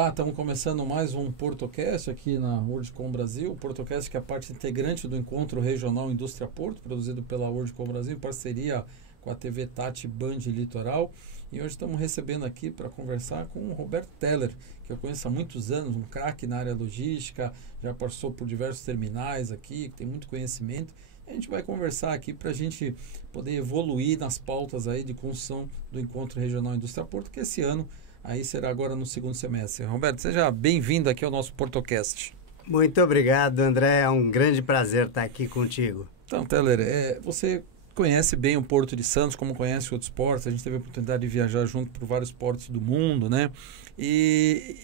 Olá, estamos começando mais um PortoCast aqui na WorldCom Brasil. O PortoCast que é a parte integrante do Encontro Regional Indústria Porto, produzido pela WorldCom Brasil, em parceria com a TV Tati Band Litoral. E hoje estamos recebendo aqui para conversar com o Roberto Teller, que eu conheço há muitos anos, um craque na área logística, já passou por diversos terminais aqui, tem muito conhecimento. A gente vai conversar aqui para a gente poder evoluir nas pautas aí de construção do Encontro Regional Indústria Porto, que esse ano aí será agora no segundo semestre. Roberto, seja bem-vindo aqui ao nosso PortoCast. Muito obrigado, André. É um grande prazer estar aqui contigo. Então, Teller, você conhece bem o Porto de Santos, como conhece outros portos. A gente teve a oportunidade de viajar junto por vários portos do mundo, né? E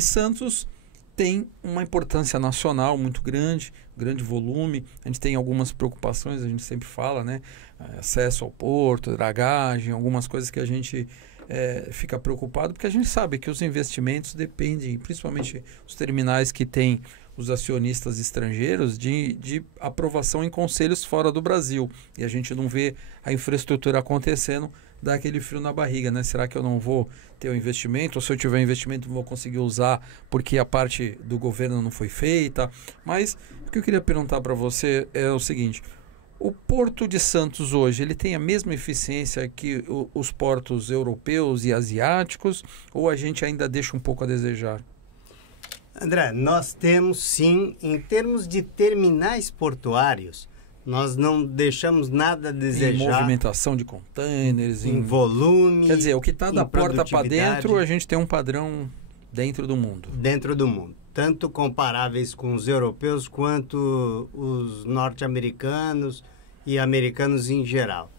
Santos tem uma importância nacional muito grande, grande volume. A gente tem algumas preocupações, a gente sempre fala, né? Acesso ao porto, dragagem, algumas coisas que a gente fica preocupado, porque a gente sabe que os investimentos dependem, principalmente os terminais que têm os acionistas estrangeiros, de aprovação em conselhos fora do Brasil. E a gente não vê a infraestrutura acontecendo, dá aquele frio na barriga, né? Será que eu não vou ter o investimento? Ou se eu tiver investimento, não vou conseguir usar porque a parte do governo não foi feita? Mas o que eu queria perguntar para você é o seguinte: o Porto de Santos hoje, ele tem a mesma eficiência que os portos europeus e asiáticos, ou a gente ainda deixa um pouco a desejar? André, nós temos sim, em termos de terminais portuários, nós não deixamos nada a desejar. Em movimentação de containers, em volume. Quer dizer, o que está da porta para dentro, a gente tem um padrão dentro do mundo. Dentro do mundo. Tanto comparáveis com os europeus quanto os norte-americanos e americanos em geral.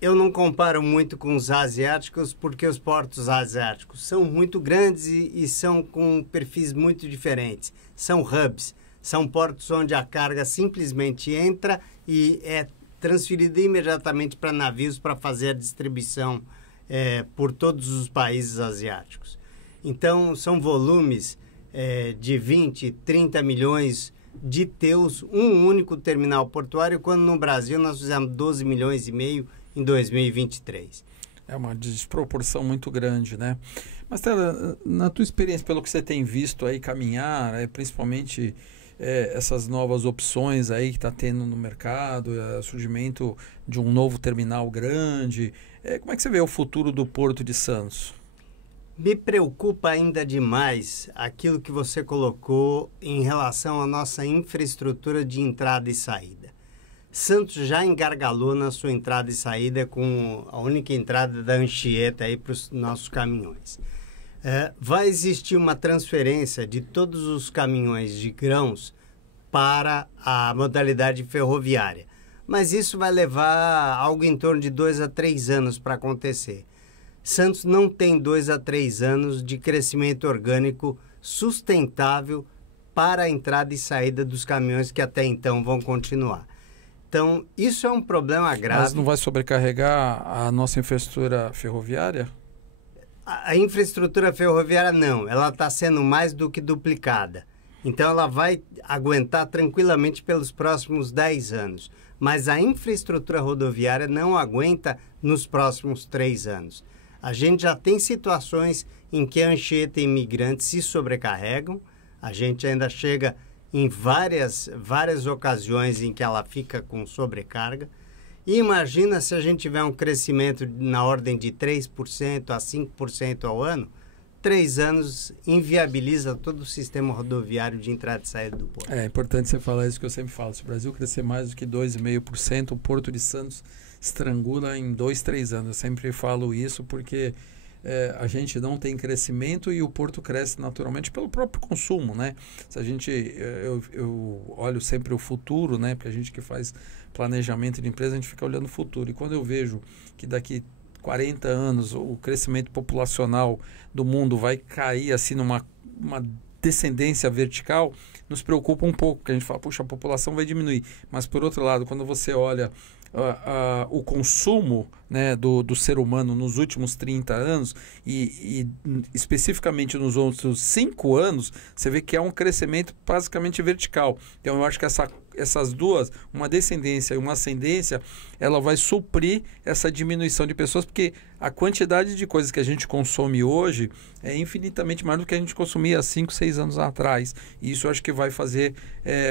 Eu não comparo muito com os asiáticos, porque os portos asiáticos são muito grandes e são com perfis muito diferentes. São hubs, são portos onde a carga simplesmente entra e é transferida imediatamente para navios para fazer a distribuição por todos os países asiáticos. Então, são volumes de 20, 30 milhões de TEUs, um único terminal portuário, quando no Brasil nós fizemos 12 milhões e meio em 2023. É uma desproporção muito grande, né? Mas, Tela, na tua experiência, pelo que você tem visto aí caminhar, principalmente essas novas opções aí que está tendo no mercado, o surgimento de um novo terminal grande, como é que você vê o futuro do Porto de Santos? Me preocupa ainda demais aquilo que você colocou em relação à nossa infraestrutura de entrada e saída. Santos já engargalou na sua entrada e saída com a única entrada da Anchieta aí para os nossos caminhões. Vai existir uma transferência de todos os caminhões de grãos para a modalidade ferroviária, mas isso vai levar algo em torno de 2 a 3 anos para acontecer. Santos não tem 2 a 3 anos de crescimento orgânico sustentável para a entrada e saída dos caminhões que até então vão continuar. Então, isso é um problema grave. Mas não vai sobrecarregar a nossa infraestrutura ferroviária? A infraestrutura ferroviária não, ela está sendo mais do que duplicada. Então, ela vai aguentar tranquilamente pelos próximos 10 anos. Mas a infraestrutura rodoviária não aguenta nos próximos 3 anos. A gente já tem situações em que a Anchieta e imigrantes se sobrecarregam. A gente ainda chega em várias ocasiões em que ela fica com sobrecarga. E imagina se a gente tiver um crescimento na ordem de 3% a 5% ao ano, 3 anos inviabiliza todo o sistema rodoviário de entrada e saída do porto. É importante você falar isso que eu sempre falo. Se o Brasil crescer mais do que 2,5%, o Porto de Santos estrangula em 2, 3 anos. Eu sempre falo isso porque a gente não tem crescimento e o porto cresce naturalmente pelo próprio consumo, né? Se a gente, eu olho sempre o futuro, né? Porque a gente que faz planejamento de empresa, a gente fica olhando o futuro. E quando eu vejo que daqui 40 anos o crescimento populacional do mundo vai cair assim numa descendência vertical, nos preocupa um pouco, porque a gente fala, puxa, a população vai diminuir. Mas, por outro lado, quando você olha o consumo, né, do ser humano nos últimos 30 anos e especificamente nos outros 5 anos, você vê que há um crescimento basicamente vertical. Então, eu acho que essas duas, uma descendência e uma ascendência, ela vai suprir essa diminuição de pessoas, porque a quantidade de coisas que a gente consome hoje é infinitamente mais do que a gente consumia há 5, 6 anos atrás. E isso eu acho que vai fazer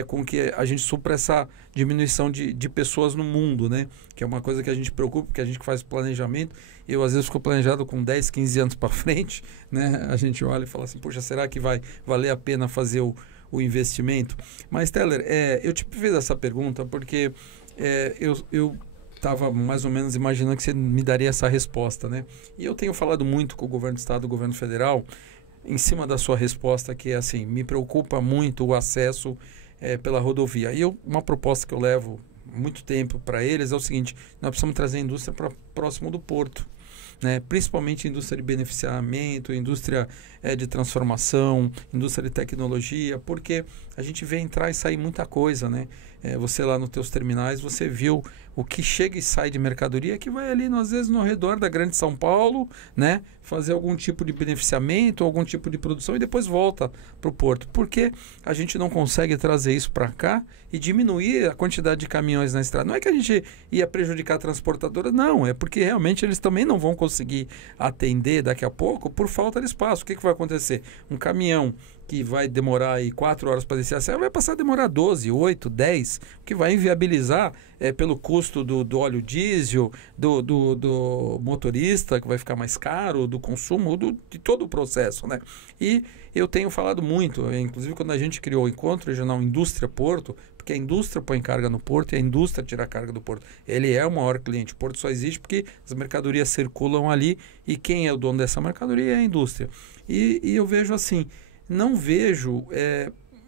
com que a gente supra essa diminuição de pessoas no mundo, né? Que é uma coisa que a gente preocupa, porque a gente faz planejamento. Eu, às vezes, fico planejado com 10, 15 anos para frente, né? A gente olha e fala assim, poxa, será que vai valer a pena fazer o investimento? Mas, Teller, eu te fiz essa pergunta porque eu estava mais ou menos imaginando que você me daria essa resposta, né? E eu tenho falado muito com o governo do estado, o governo federal, em cima da sua resposta, que é assim, me preocupa muito o acesso pela rodovia. E uma proposta que eu levo muito tempo para eles é o seguinte: nós precisamos trazer a indústria para próximo do porto, né? Principalmente indústria de beneficiamento, indústria de transformação, indústria de tecnologia, porque a gente vê entrar e sair muita coisa, né? Você lá nos teus terminais, você viu o que chega e sai de mercadoria que vai ali, às vezes, no redor da Grande São Paulo, né? Fazer algum tipo de beneficiamento, algum tipo de produção e depois volta para o porto. Por que a gente não consegue trazer isso para cá e diminuir a quantidade de caminhões na estrada? Não é que a gente ia prejudicar a transportadora, não. É porque realmente eles também não vão conseguir atender daqui a pouco por falta de espaço. O que vai acontecer? Um caminhão que vai demorar aí 4 horas para descer a serra, vai passar a demorar 12, 8, 10, o que vai inviabilizar pelo custo do óleo diesel, do motorista, que vai ficar mais caro, do consumo, de todo o processo, né? E eu tenho falado muito, inclusive quando a gente criou o Encontro Regional Indústria Porto, porque a indústria põe carga no porto e a indústria tira a carga do porto. Ele é o maior cliente. O porto só existe porque as mercadorias circulam ali e quem é o dono dessa mercadoria é a indústria. E eu vejo assim, não vejo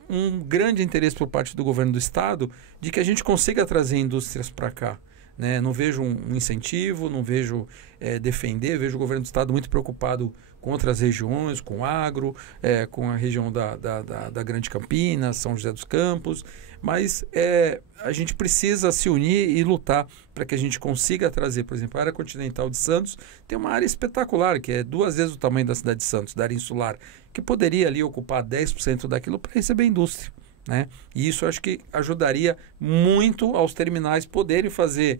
um grande interesse por parte do governo do estado de que a gente consiga trazer indústrias para cá, né? Não vejo um incentivo, não vejo defender, vejo o governo do estado muito preocupado com outras regiões, com o agro, com a região da Grande Campinas, São José dos Campos, mas a gente precisa se unir e lutar para que a gente consiga trazer, por exemplo, a área continental de Santos tem uma área espetacular, que é 2 vezes o tamanho da cidade de Santos, da área insular, que poderia ali ocupar 10% daquilo para receber indústria, né? E isso eu acho que ajudaria muito aos terminais poderem fazer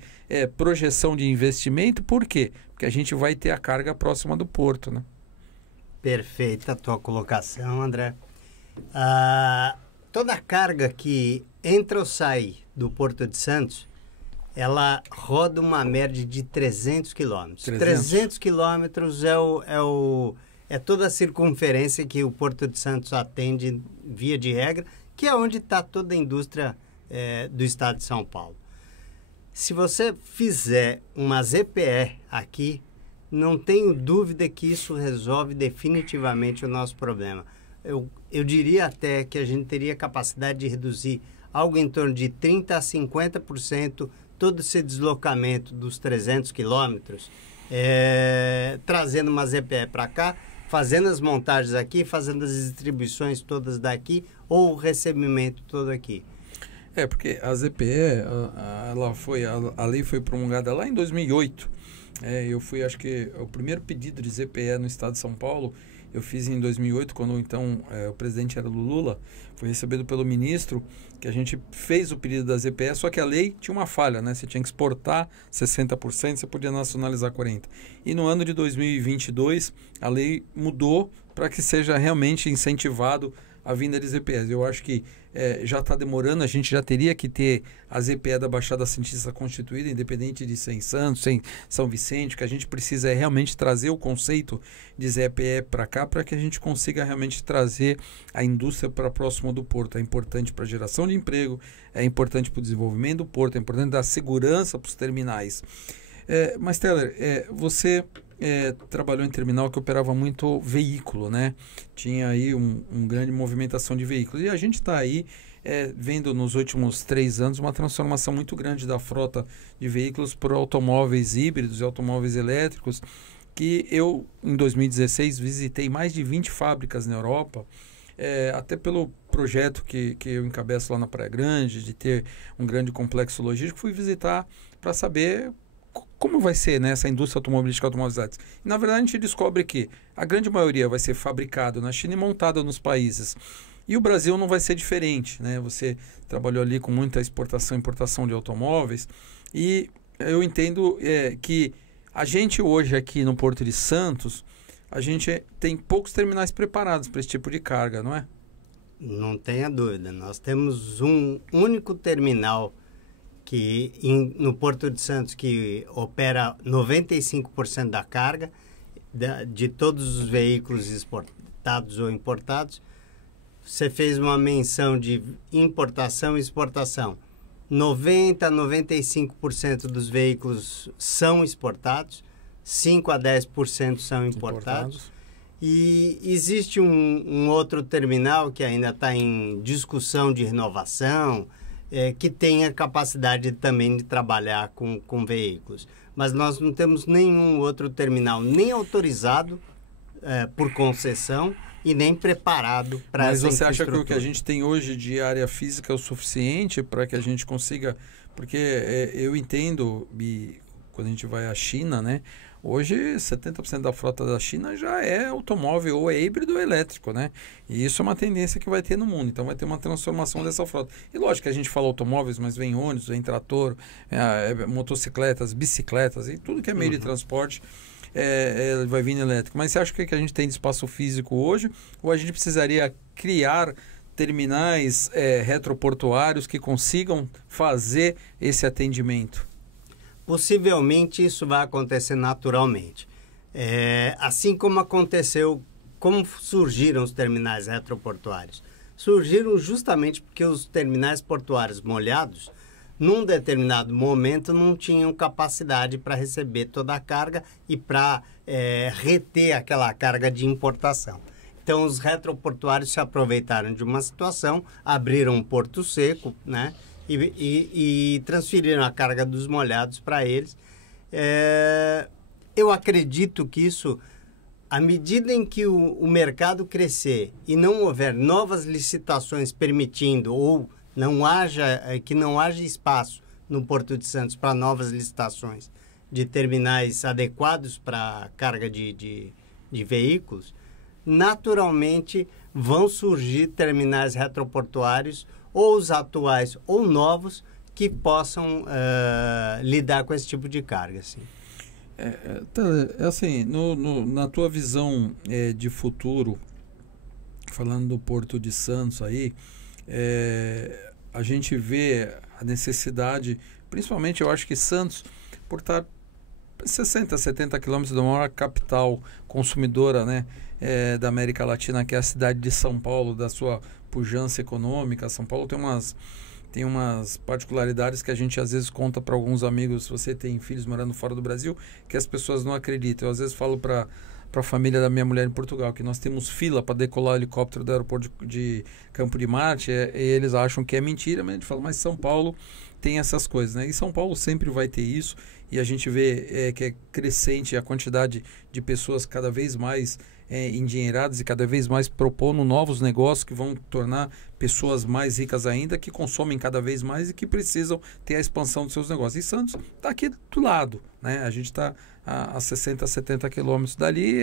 projeção de investimento. Por quê? Porque a gente vai ter a carga próxima do porto, né? Perfeita a tua colocação, André. Toda a carga que entra ou sai do Porto de Santos, ela roda uma média de 300 quilômetros. 300 quilômetros é toda a circunferência que o Porto de Santos atende via de regra, que é onde está toda a indústria do estado de São Paulo. Se você fizer uma ZPE aqui, não tenho dúvida que isso resolve definitivamente o nosso problema. Eu diria até que a gente teria capacidade de reduzir algo em torno de 30% a 50% todo esse deslocamento dos 300 quilômetros, trazendo uma ZPE para cá, fazendo as montagens aqui, fazendo as distribuições todas daqui, ou o recebimento todo aqui. Porque a ZPE, a lei foi promulgada lá em 2008. Eu fui, acho que o primeiro pedido de ZPE no estado de São Paulo, eu fiz em 2008, quando então o presidente era o Lula, foi recebido pelo ministro, que a gente fez o pedido da ZPE, só que a lei tinha uma falha, né? Você tinha que exportar 60%, você podia nacionalizar 40%. E no ano de 2022, a lei mudou para que seja realmente incentivado a vinda de ZPEs. Eu acho que já está demorando, a gente já teria que ter a ZPE da Baixada Santista constituída, independente de ser em Santos, em São Vicente. O que a gente precisa é realmente trazer o conceito de ZPE para cá, para que a gente consiga realmente trazer a indústria para próximo do porto. É importante para a geração de emprego, é importante para o desenvolvimento do porto, é importante dar segurança para os terminais. Mas, Teller, você trabalhou em terminal que operava muito veículo, né? Tinha aí uma grande movimentação de veículos. E a gente está aí vendo nos últimos 3 anos uma transformação muito grande da frota de veículos por automóveis híbridos e automóveis elétricos, que eu, em 2016, visitei mais de 20 fábricas na Europa, até pelo projeto que eu encabeço lá na Praia Grande, de ter um grande complexo logístico, fui visitar para saber como vai ser, né, essa indústria automobilística automobilizados. E, na verdade, a gente descobre que a grande maioria vai ser fabricado na China e montado nos países. E o Brasil não vai ser diferente, né? Você trabalhou ali com muita exportação e importação de automóveis. E eu entendo que a gente hoje aqui no Porto de Santos, a gente tem poucos terminais preparados para esse tipo de carga, não é? Não tenha dúvida. Nós temos um único terminal no Porto de Santos que opera 95% da carga de todos os veículos exportados ou importados. Você fez uma menção de importação e exportação. 95% dos veículos são exportados, 5 a 10% são importados. E existe um outro terminal que ainda está em discussão de renovação, que tem a capacidade também de trabalhar com veículos. Mas nós não temos nenhum outro terminal nem autorizado por concessão e nem preparado para essa infraestrutura. Mas você acha que o que a gente tem hoje de área física é o suficiente para que a gente consiga... Porque eu entendo, quando a gente vai à China, né? Hoje, 70% da frota da China já é automóvel, ou é híbrido ou elétrico, né? E isso é uma tendência que vai ter no mundo. Então, vai ter uma transformação dessa frota. E lógico que a gente fala automóveis, mas vem ônibus, vem trator, motocicletas, bicicletas e tudo que é meio de transporte vai vir elétrico. Mas você acha que a gente tem de espaço físico hoje? Ou a gente precisaria criar terminais retroportuários que consigam fazer esse atendimento? Possivelmente isso vai acontecer naturalmente. Assim como aconteceu, como surgiram os terminais retroportuários? Surgiram justamente porque os terminais portuários molhados, num determinado momento, não tinham capacidade para receber toda a carga e para reter aquela carga de importação. Então, os retroportuários se aproveitaram de uma situação, abriram um porto seco, né? E transferiram a carga dos molhados para eles. Eu acredito que isso, à medida em que o mercado crescer e não houver novas licitações permitindo ou que não haja espaço no Porto de Santos para novas licitações de terminais adequados para carga de veículos, naturalmente vão surgir terminais retroportuários, ou os atuais ou novos, que possam lidar com esse tipo de carga. Assim. Assim, na tua visão de futuro, falando do Porto de Santos aí, a gente vê a necessidade, principalmente eu acho que Santos, por estar 60, 70 quilômetros da maior capital consumidora, né, da América Latina, que é a cidade de São Paulo, da sua pujança econômica. São Paulo tem umas particularidades que a gente às vezes conta para alguns amigos, se você tem filhos morando fora do Brasil, que as pessoas não acreditam. Eu às vezes falo para a família da minha mulher em Portugal, que nós temos fila para decolar o helicóptero do aeroporto de Campo de Marte, e eles acham que é mentira, mas a gente fala, mas São Paulo tem essas coisas, né? E São Paulo sempre vai ter isso, e a gente vê que é crescente a quantidade de pessoas cada vez mais endinheiradas e cada vez mais propondo novos negócios que vão tornar pessoas mais ricas ainda, que consomem cada vez mais e que precisam ter a expansão dos seus negócios. E Santos está aqui do lado, né? A gente está a 60, 70 quilômetros dali,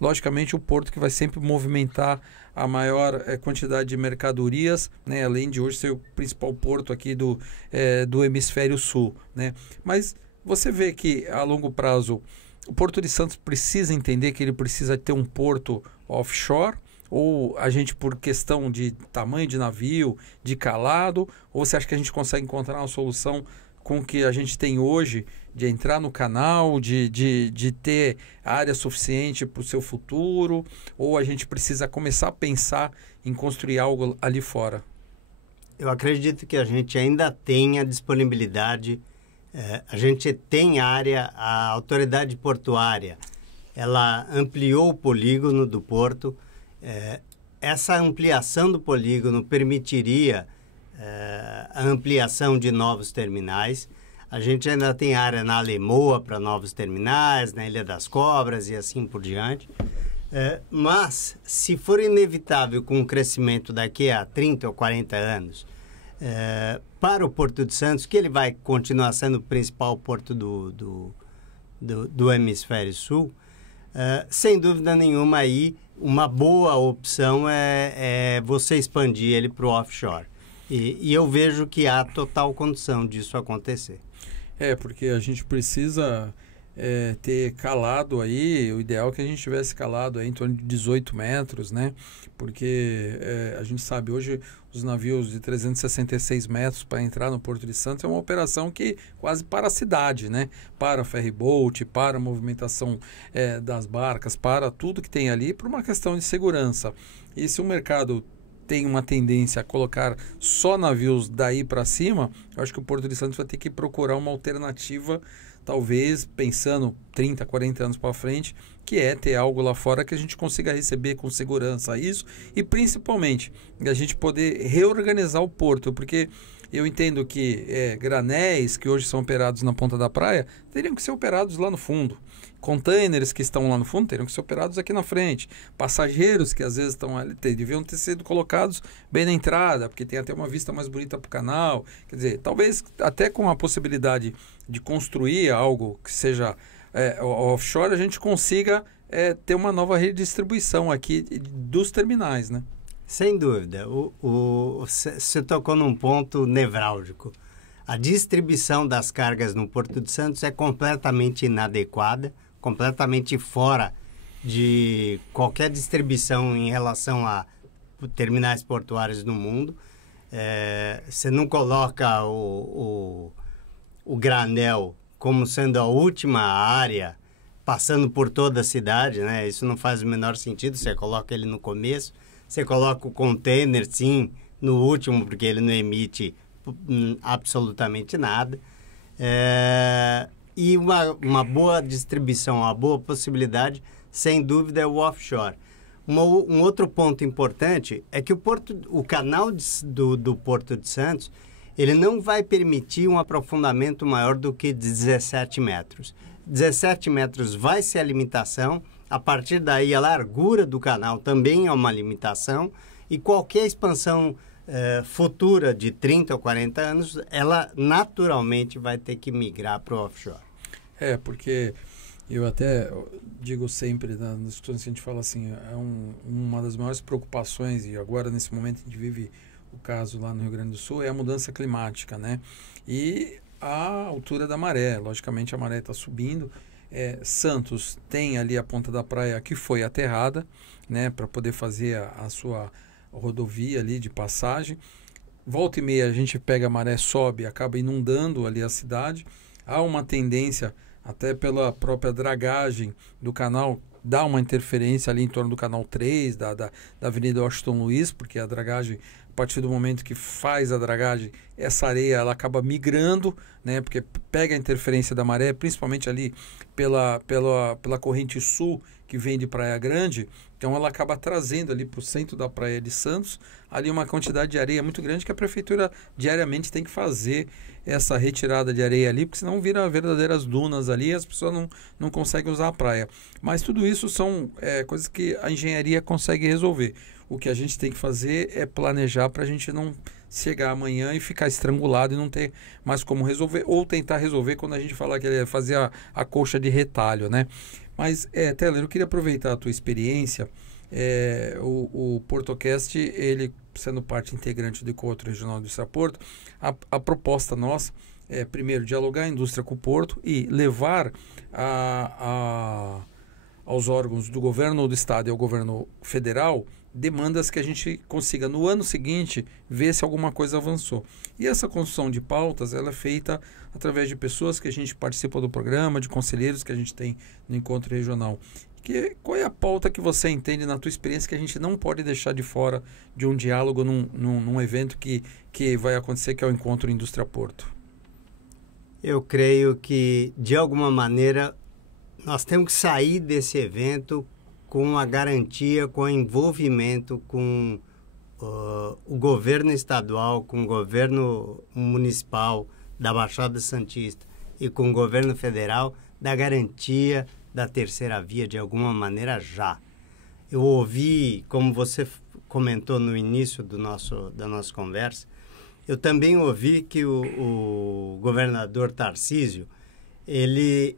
logicamente o porto que vai sempre movimentar a maior quantidade de mercadorias, né? Além de hoje ser o principal porto aqui do hemisfério sul, né? Mas você vê que a longo prazo o Porto de Santos precisa entender que ele precisa ter um porto offshore, ou a gente, por questão de tamanho de navio, de calado, ou você acha que a gente consegue encontrar uma solução com o que a gente tem hoje, de entrar no canal, de ter área suficiente para o seu futuro, ou a gente precisa começar a pensar em construir algo ali fora? Eu acredito que a gente ainda tenha disponibilidade. A gente tem área, a autoridade portuária, ela ampliou o polígono do porto. Essa ampliação do polígono permitiria a ampliação de novos terminais. A gente ainda tem área na Alemoa para novos terminais, na Ilha das Cobras e assim por diante. Mas, se for inevitável com o crescimento daqui a 30 ou 40 anos, para o Porto de Santos, que ele vai continuar sendo o principal porto do hemisfério sul, sem dúvida nenhuma aí, uma boa opção é você expandir ele para o offshore. E eu vejo que há total condição disso acontecer. Porque a gente precisa ter calado aí, o ideal é que a gente tivesse calado aí em torno de 18 metros, né? Porque a gente sabe hoje os navios de 366 metros para entrar no Porto de Santos é uma operação que quase para a cidade, né? Para ferryboat, para a movimentação das barcas, para tudo que tem ali, por uma questão de segurança. E se o mercado tem uma tendência a colocar só navios daí para cima, eu acho que o Porto de Santos vai ter que procurar uma alternativa, talvez pensando 30, 40 anos para frente, que é ter algo lá fora que a gente consiga receber com segurança isso, e principalmente a gente poder reorganizar o porto, porque eu entendo que granéis que hoje são operados na ponta da praia teriam que ser operados lá no fundo. Containers que estão lá no fundo teriam que ser operados aqui na frente. Passageiros que às vezes estão ali deviam ter sido colocados bem na entrada, porque tem até uma vista mais bonita para o canal. Quer dizer, talvez até com a possibilidade de construir algo que seja offshore, a gente consiga ter uma nova redistribuição aqui dos terminais, né? Sem dúvida. Você tocou num ponto nevrálgico. A distribuição das cargas no Porto de Santos é completamente inadequada, completamente fora de qualquer distribuição em relação a terminais portuários no mundo. Você não coloca o granel como sendo a última área, passando por toda a cidade, né? Isso não faz o menor sentido. Você coloca ele no começo, você coloca o container, sim, no último, porque ele não emite absolutamente nada. E uma boa distribuição, uma boa possibilidade, sem dúvida, é o offshore. Um outro ponto importante é que o canal do Porto de Santos, ele não vai permitir um aprofundamento maior do que 17 metros. 17 metros vai ser a limitação. A partir daí, a largura do canal também é uma limitação. E qualquer expansão futura de 30 ou 40 anos, ela naturalmente vai ter que migrar para o offshore. Porque eu até digo sempre, nas discussões que a gente fala assim, uma das maiores preocupações, e agora nesse momento a gente vive o caso lá no Rio Grande do Sul, é a mudança climática, né? E a altura da maré, logicamente a maré está subindo. Santos tem ali a ponta da praia que foi aterrada, né, para poder fazer a sua rodovia ali de passagem. Volta e meia a gente pega a maré, sobe, acaba inundando ali a cidade. Há uma tendência, até pela própria dragagem do canal, dá uma interferência ali em torno do canal 3, da Avenida Washington Luiz, porque a dragagem, a partir do momento que faz a dragagem, essa areia ela acaba migrando, né, porque pega a interferência da maré, principalmente ali pela corrente sul que vem de Praia Grande. Então ela acaba trazendo ali para o centro da Praia de Santos ali uma quantidade de areia muito grande que a prefeitura diariamente tem que fazer essa retirada de areia ali, porque senão vira verdadeiras dunas ali e as pessoas não conseguem usar a praia. Mas tudo isso são coisas que a engenharia consegue resolver. O que a gente tem que fazer é planejar para a gente não chegar amanhã e ficar estrangulado e não ter mais como resolver, ou tentar resolver quando a gente falar que ele ia fazer a colcha de retalho, né? Mas, Teller, eu queria aproveitar a tua experiência. O PortoCast, ele sendo parte integrante do Encontro Regional do Indústria Porto, a proposta nossa é, primeiro, dialogar a indústria com o Porto e levar aos órgãos do governo do Estado e ao governo federal demandas que a gente consiga, no ano seguinte, ver se alguma coisa avançou. E essa construção de pautas, ela é feita através de pessoas que a gente participa do programa, de conselheiros que a gente tem no Encontro Regional. Qual é a pauta que você entende, na tua experiência, que a gente não pode deixar de fora de um diálogo num evento que vai acontecer, que é o Encontro Indústria Porto? Eu creio que, de alguma maneira, nós temos que sair desse evento com a garantia, com o envolvimento com o governo estadual, com o governo municipal da Baixada Santista e com o governo federal, da garantia da terceira via, de alguma maneira, já. eu ouvi, como você comentou no início da nossa conversa, eu também ouvi que o governador Tarcísio, ele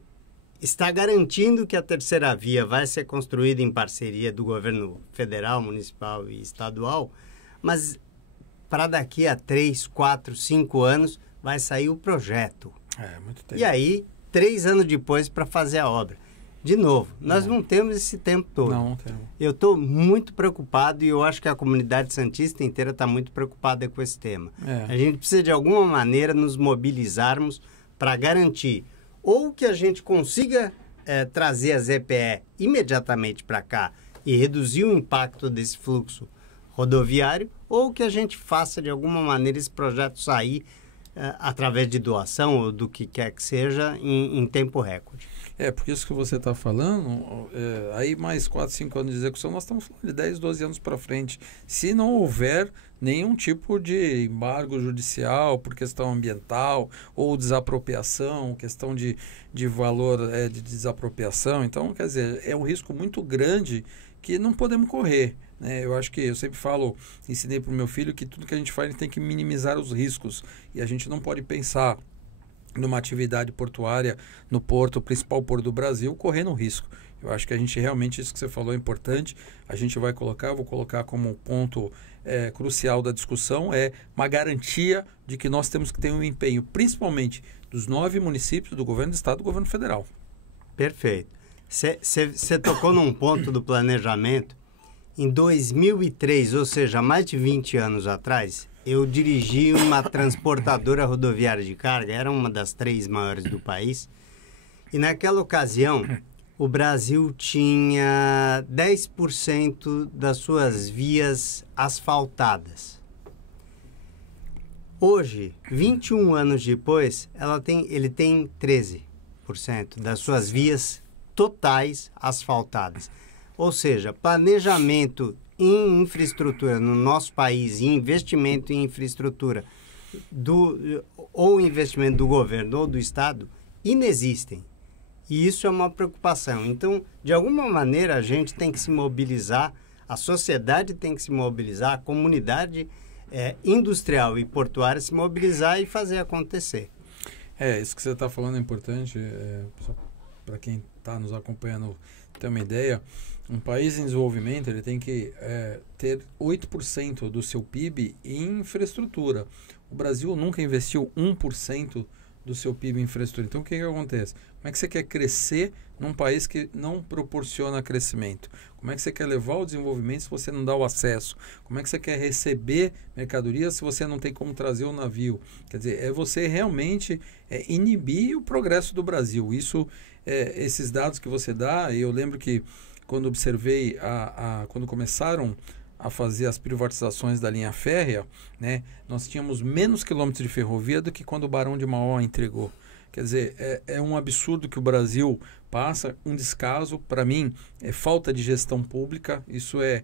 está garantindo que a terceira via vai ser construída em parceria do governo federal, municipal e estadual, mas para daqui a 3, 4, 5 anos vai sair o projeto. Muito tempo. E aí, 3 anos depois para fazer a obra. De novo, nós não temos esse tempo todo. Não temos. Eu estou muito preocupado e eu acho que a comunidade santista inteira está muito preocupada com esse tema. A gente precisa, de alguma maneira, nos mobilizarmos para garantir ou que a gente consiga trazer a ZPE imediatamente para cá e reduzir o impacto desse fluxo rodoviário, ou que a gente faça, de alguma maneira, esse projeto sair através de doação ou do que quer que seja em tempo recorde. Porque isso que você está falando, aí mais 4, 5 anos de execução, nós estamos falando de 10, 12 anos para frente. Se não houver nenhum tipo de embargo judicial por questão ambiental ou desapropriação, questão de valor de desapropriação. Então, quer dizer, é um risco muito grande que não podemos correr. Eu acho que eu sempre falo, ensinei para o meu filho que tudo que a gente faz a gente tem que minimizar os riscos e a gente não pode pensar numa atividade portuária no porto, o principal porto do Brasil, correndo risco. Eu acho que a gente realmente, isso que você falou é importante, a gente vai colocar, eu vou colocar como ponto crucial da discussão, uma garantia de que nós temos que ter um empenho, principalmente dos 9 municípios, do governo do estado e do governo federal. Perfeito. Você tocou num ponto do planejamento. Em 2003, ou seja, mais de 20 anos atrás, eu dirigi uma transportadora rodoviária de carga, era uma das 3 maiores do país, e naquela ocasião o Brasil tinha 10% das suas vias asfaltadas. Hoje, 21 anos depois, ele tem 13% das suas vias totais asfaltadas. Ou seja, planejamento em infraestrutura no nosso país e investimento em infraestrutura ou investimento do governo ou do estado inexistem. E isso é uma preocupação. Então, de alguma maneira, a gente tem que se mobilizar, a sociedade tem que se mobilizar, a comunidade industrial e portuária se mobilizar e fazer acontecer. Isso que você está falando é importante, para quem está nos acompanhando ter uma ideia. Um país em desenvolvimento ele tem que ter 8% do seu PIB em infraestrutura. O Brasil nunca investiu 1% do seu PIB em infraestrutura. Então, o que acontece? Como é que você quer crescer num país que não proporciona crescimento? Como é que você quer levar o desenvolvimento se você não dá o acesso? Como é que você quer receber mercadorias se você não tem como trazer o navio? Quer dizer, é você realmente inibir o progresso do Brasil. Isso, esses dados que você dá, eu lembro que quando observei, quando começaram a fazer as privatizações da linha férrea, nós tínhamos menos quilômetros de ferrovia do que quando o Barão de Mauá entregou. Quer dizer, é um absurdo que o Brasil passa, um descaso. Para mim, é falta de gestão pública, isso é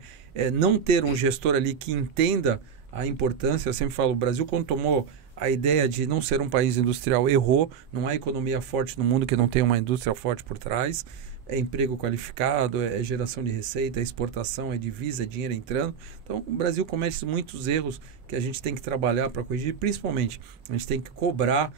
não ter um gestor ali que entenda a importância. Eu sempre falo, o Brasil, quando tomou a ideia de não ser um país industrial, errou. Não há economia forte no mundo que não tenha uma indústria forte por trás. É emprego qualificado, é geração de receita, é exportação, é divisa, é dinheiro entrando. Então, o Brasil comete muitos erros que a gente tem que trabalhar para corrigir. Principalmente, a gente tem que cobrar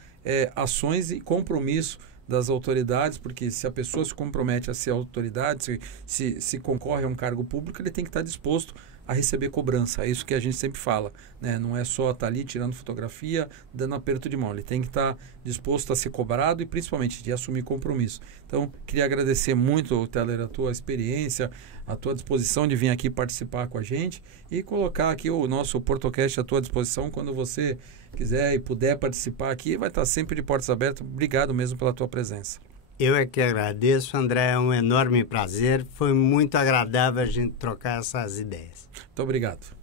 ações e compromisso das autoridades, porque se a pessoa se compromete a ser autoridade, se concorre a um cargo público, ele tem que estar disposto a receber cobrança. É isso que a gente sempre fala, Não é só estar ali tirando fotografia, dando aperto de mão. Ele tem que estar disposto a ser cobrado e principalmente de assumir compromisso. Então, queria agradecer muito, Teller, a tua experiência, a tua disposição de vir aqui participar com a gente e colocar aqui o nosso Portocast à tua disposição quando você quiser e puder participar aqui. Vai estar sempre de portas abertas. Obrigado mesmo pela tua presença. Eu é que agradeço, André, é um enorme prazer. Foi muito agradável a gente trocar essas ideias. Muito obrigado.